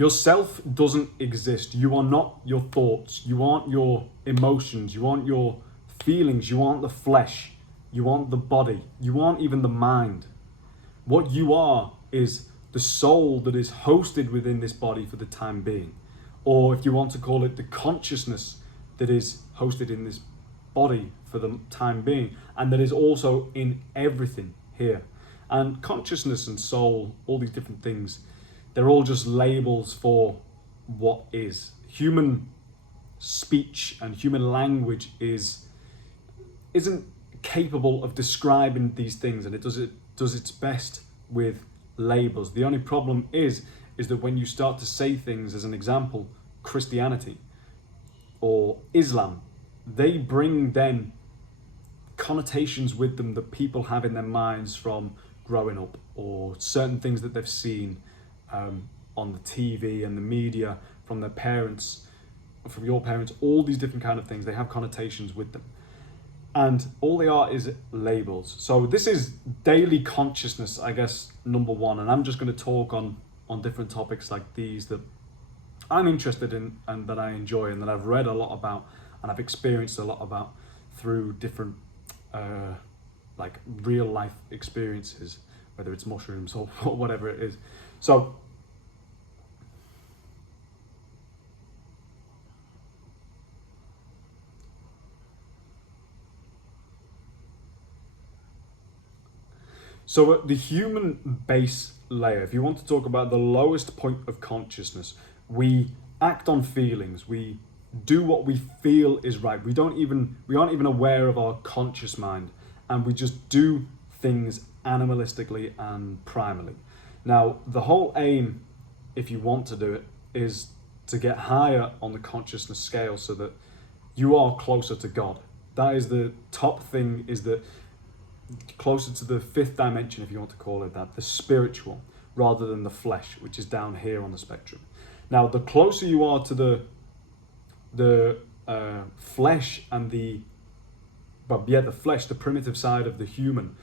Yourself doesn't exist. You are not your thoughts. You aren't your emotions. You aren't your feelings. You aren't the flesh. You aren't the body. You aren't even the mind. What you are is the soul that is hosted within this body for the time being. Or if you want to call it the consciousness that is hosted in this body for the time being, and that is also in everything here. And consciousness and soul, all these different things, they're all just labels for what is. Human speech and human language isn't capable of describing these things, and it does its best with labels. The only problem is that when you start to say things, as an example, Christianity or Islam, they bring then connotations with them that people have in their minds from growing up, or certain things that they've seen on the TV and the media from their parents, from your parents, all these different kind of things. They have connotations with them, and all they are is labels. So this is daily consciousness, I guess, number one, and I'm just going to talk on different topics like these that I'm interested in and that I enjoy and that I've read a lot about and I've experienced a lot about through different like real life experiences, whether it's mushrooms or whatever it is. So at the human base layer, if you want to talk about the lowest point of consciousness, we act on feelings. We do what we feel is right. We aren't even aware of our conscious mind, and we just do things animalistically and primarily. Now, the whole aim, if you want to do it, is to get higher on the consciousness scale so that you are closer to God. That is the top thing, is that closer to the fifth dimension, if you want to call it that, the spiritual, rather than the flesh, which is down here on the spectrum. Now, the closer you are to the flesh and the flesh, the primitive side of the human,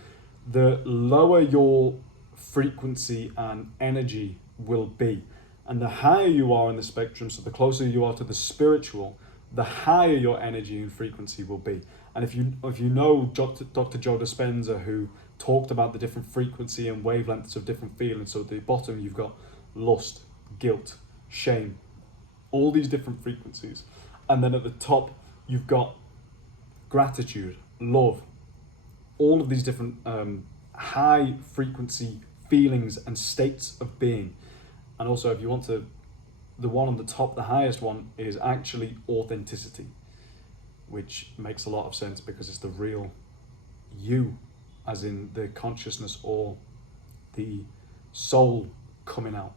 the lower your frequency and energy will be. And the higher you are in the spectrum, so the closer you are to the spiritual, the higher your energy and frequency will be. And if you know Dr. Joe Dispenza, who talked about the different frequency and wavelengths of different feelings, so at the bottom you've got lust, guilt, shame, all these different frequencies. And then at the top you've got gratitude, love, all of these different high frequency feelings and states of being. And also, if you want to, the one on the top, the highest one, is actually authenticity, which makes a lot of sense because it's the real you, as in the consciousness or the soul coming out.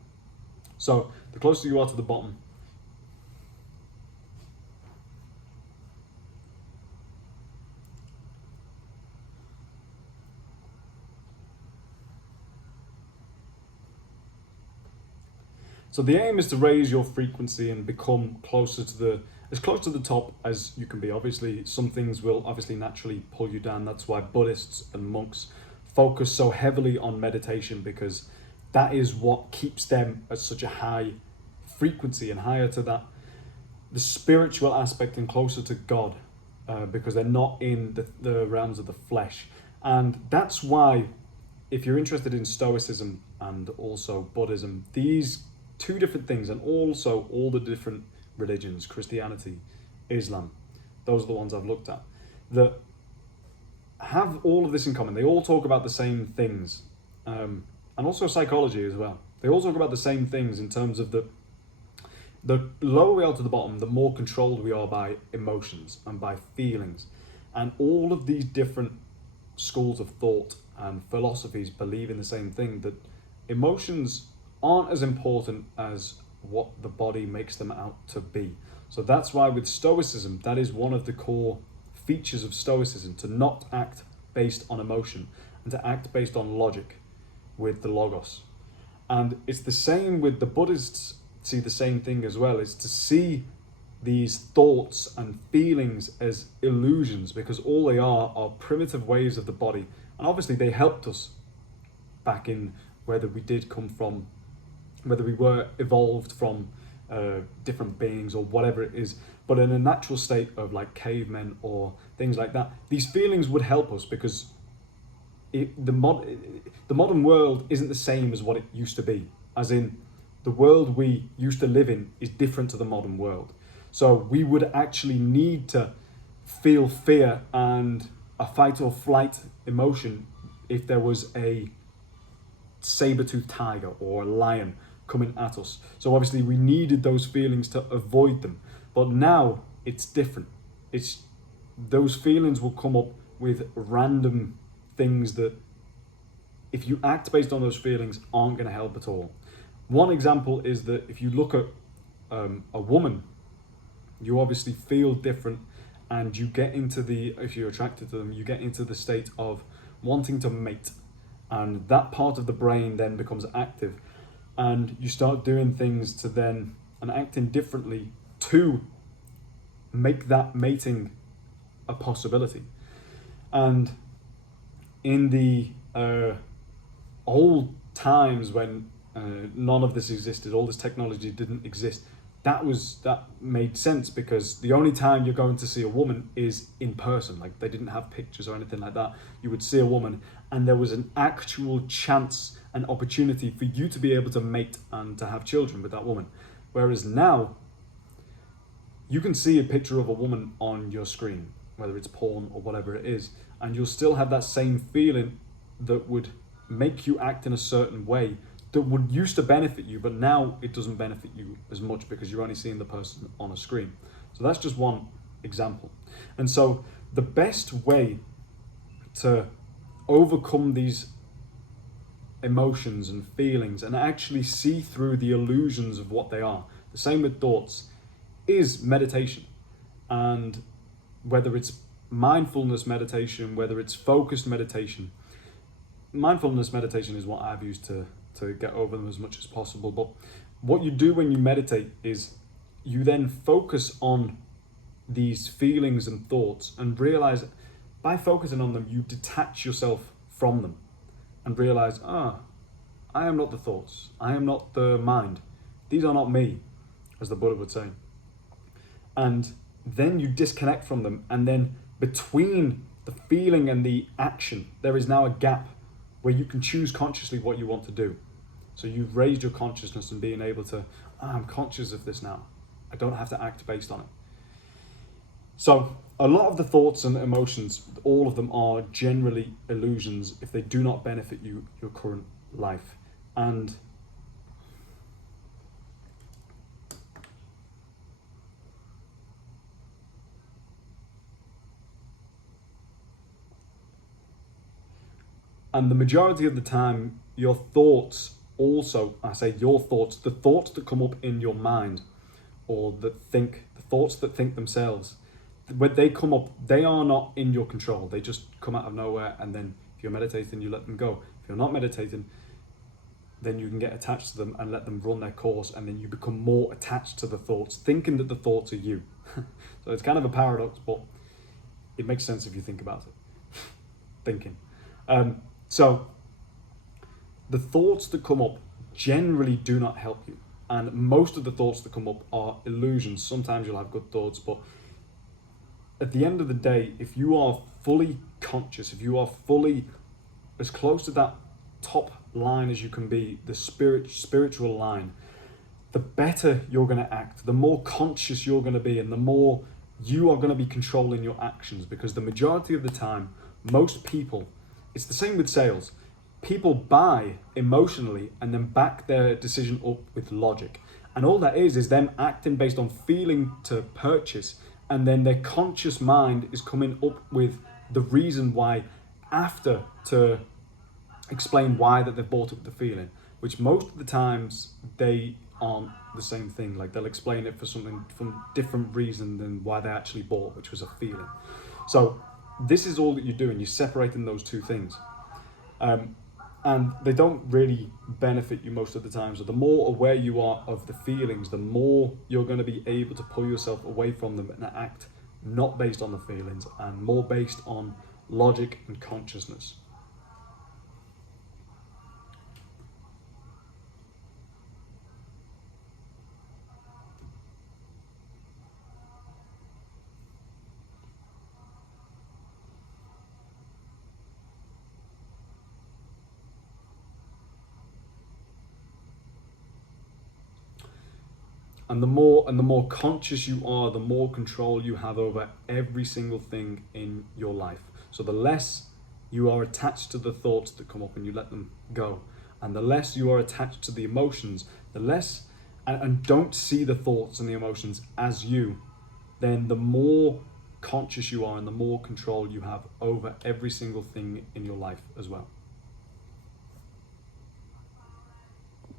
So the closer you are to the bottom, so the aim is to raise your frequency and become closer to as close to the top as you can be. Obviously, some things will obviously naturally pull you down. That's why Buddhists and monks focus so heavily on meditation, because that is what keeps them at such a high frequency and higher to that, the spiritual aspect, and closer to God, because they're not in the realms of the flesh. And that's why, if you're interested in Stoicism and also Buddhism, these two different things, and also all the different religions, Christianity, Islam, those are the ones I've looked at, that have all of this in common. They all talk about the same things, and also psychology as well. They all talk about the same things in terms of the lower we are to the bottom, the more controlled we are by emotions and by feelings. And all of these different schools of thought and philosophies believe in the same thing, that emotions aren't as important as what the body makes them out to be. So that's why with Stoicism, that is one of the core features of Stoicism, to not act based on emotion and to act based on logic with the Logos. And it's the same with the Buddhists, see the same thing as well, is to see these thoughts and feelings as illusions, because all they are primitive ways of the body. And obviously they helped us back in whether we did come from whether we were evolved from different beings or whatever it is, but in a natural state of like cavemen or things like that, these feelings would help us because the modern world isn't the same as what it used to be. As in, the world we used to live in is different to the modern world. So we would actually need to feel fear and a fight or flight emotion if there was a saber-toothed tiger or a lion coming at us. So obviously we needed those feelings to avoid them. But now it's different. It's those feelings will come up with random things that, if you act based on those feelings, aren't going to help at all. One example is that if you look at a woman, you obviously feel different, and you get into if you're attracted to them, you get into the state of wanting to mate, and that part of the brain then becomes active, and you start doing things to then and acting differently to make that mating a possibility. And in the old times when none of this existed, all this technology didn't exist, that made sense, because the only time you're going to see a woman is in person. Like, they didn't have pictures or anything like that. You would see a woman and there was an actual chance and opportunity for you to be able to mate and to have children with that woman. Whereas now, you can see a picture of a woman on your screen, whether it's porn or whatever it is, and you'll still have that same feeling that would make you act in a certain way that would used to benefit you, but now it doesn't benefit you as much because you're only seeing the person on a screen. So that's just one example. And so the best way to overcome these emotions and feelings and actually see through the illusions of what they are, the same with thoughts, is meditation. And whether it's mindfulness meditation, whether it's focused meditation, mindfulness meditation is what I've used to get over them as much as possible. But what you do when you meditate is you then focus on these feelings and thoughts and realize by focusing on them, you detach yourself from them and realize, I am not the thoughts. I am not the mind. These are not me, as the Buddha would say. And then you disconnect from them. And then between the feeling and the action, there is now a gap where you can choose consciously what you want to do. So you've raised your consciousness and being able to, I'm conscious of this now. I don't have to act based on it. So a lot of the thoughts and emotions, all of them are generally illusions if they do not benefit you, your current life. And the majority of the time, your thoughts also, I say your thoughts, the thoughts that come up in your mind, or the thoughts that think themselves, when they come up, they are not in your control. They just come out of nowhere, and then if you're meditating, you let them go. If you're not meditating, then you can get attached to them and let them run their course, and then you become more attached to the thoughts, thinking that the thoughts are you. So it's kind of a paradox, but it makes sense if you think about it. Thinking. So the thoughts that come up generally do not help you. And most of the thoughts that come up are illusions. Sometimes you'll have good thoughts, but at the end of the day, if you are fully conscious, if you are fully as close to that top line as you can be, the spiritual line, the better you're going to act, the more conscious you're going to be, and the more you are going to be controlling your actions. Because the majority of the time, most people, it's the same with sales. People buy emotionally and then back their decision up with logic. And all that is them acting based on feeling to purchase, and then their conscious mind is coming up with the reason why after to explain why that they've bought up the feeling, which most of the times they aren't the same thing. Like, they'll explain it for something from different reason than why they actually bought, which was a feeling. So this is all that you're doing. You're separating those two things. And they don't really benefit you most of the time. So the more aware you are of the feelings, the more you're going to be able to pull yourself away from them and act not based on the feelings and more based on logic and consciousness. And the more conscious you are, the more control you have over every single thing in your life. So the less you are attached to the thoughts that come up and you let them go, and the less you are attached to the emotions, the less, and don't see the thoughts and the emotions as you, then the more conscious you are and the more control you have over every single thing in your life as well.